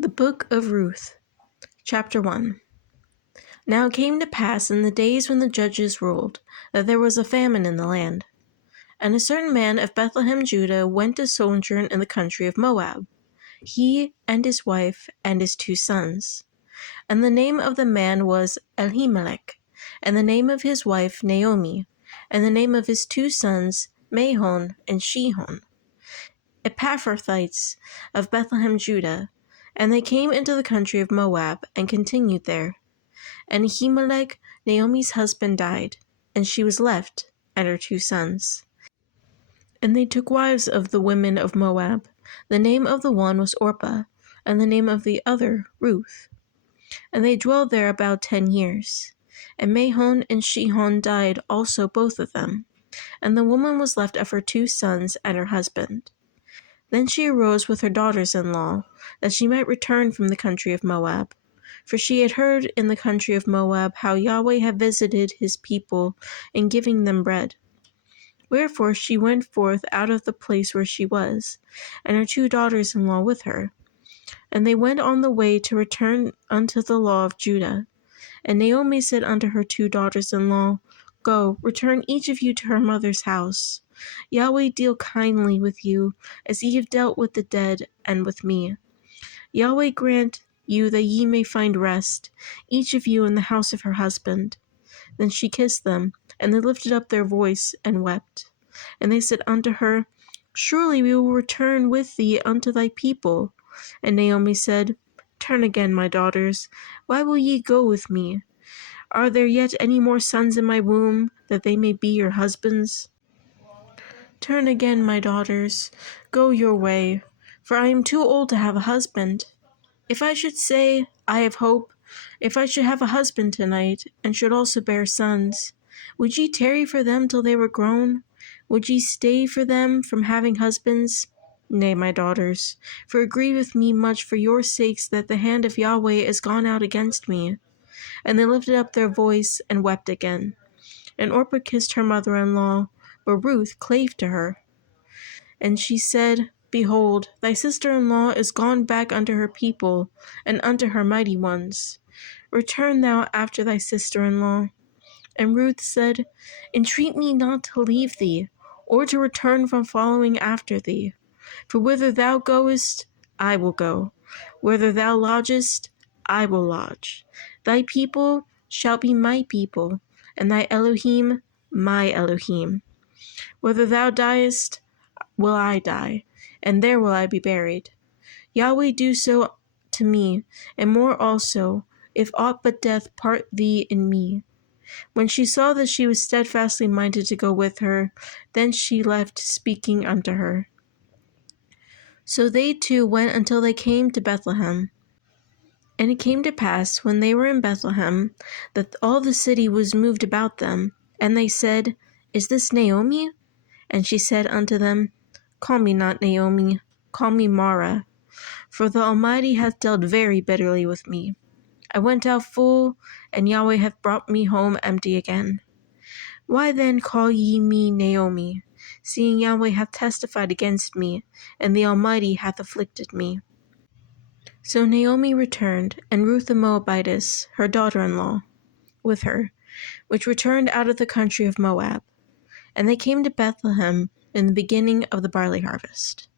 The Book of Ruth, Chapter 1. Now it came to pass in the days when the judges ruled, that there was a famine in the land. And a certain man of Bethlehem, Judah, went to sojourn in the country of Moab, he and his wife and his 2 sons. And the name of the man was Elimelech, and the name of his wife Naomi, and the name of his 2 sons Mahon and Shihon, Epaphrathites of Bethlehem, Judah. And they came into the country of Moab, and continued there. And Elimelech, Naomi's husband, died, and she was left, and her 2 sons. And they took wives of the women of Moab. The name of the one was Orpah, and the name of the other Ruth. And they dwelled there about 10 years. And Mahon and Shihon died also, both of them. And the woman was left of her 2 sons and her husband. Then she arose with her daughters-in-law, that she might return from the country of Moab. For she had heard in the country of Moab how Yahweh had visited his people in giving them bread. Wherefore she went forth out of the place where she was, and her 2 daughters-in-law with her. And they went on the way to return unto the law of Judah. And Naomi said unto her 2 daughters-in-law, Go, return each of you to her mother's house. Yahweh deal kindly with you, as ye have dealt with the dead and with me. Yahweh grant you that ye may find rest, each of you in the house of her husband. Then she kissed them, and they lifted up their voice and wept. And they said unto her, Surely we will return with thee unto thy people. And Naomi said, Turn again, my daughters, why will ye go with me? Are there yet any more sons in my womb, that they may be your husbands? Turn again, my daughters, go your way, for I am too old to have a husband. If I should say, I have hope, if I should have a husband tonight, and should also bear sons, would ye tarry for them till they were grown? Would ye stay for them from having husbands? Nay, my daughters, for it grieveth me much for your sakes that the hand of Yahweh is gone out against me. And they lifted up their voice and wept again. And Orpah kissed her mother-in-law, but Ruth clave to her. And she said, Behold, thy sister-in-law is gone back unto her people, and unto her mighty ones. Return thou after thy sister-in-law. And Ruth said, Entreat me not to leave thee, or to return from following after thee. For whither thou goest, I will go. Whither thou lodgest, I will lodge. Thy people shall be my people, and thy Elohim my Elohim. Whether thou diest, will I die, and there will I be buried. Yahweh do so to me, and more also, if aught but death part thee and me. When she saw that she was steadfastly minded to go with her, then she left speaking unto her. So they 2 went until they came to Bethlehem. And it came to pass, when they were in Bethlehem, that all the city was moved about them. And they said, Is this Naomi? And she said unto them, Call me not Naomi, call me Mara, for the Almighty hath dealt very bitterly with me. I went out full, and Yahweh hath brought me home empty again. Why then call ye me Naomi, seeing Yahweh hath testified against me, and the Almighty hath afflicted me? So Naomi returned, and Ruth the Moabitess, her daughter-in-law, with her, which returned out of the country of Moab. And they came to Bethlehem in the beginning of the barley harvest.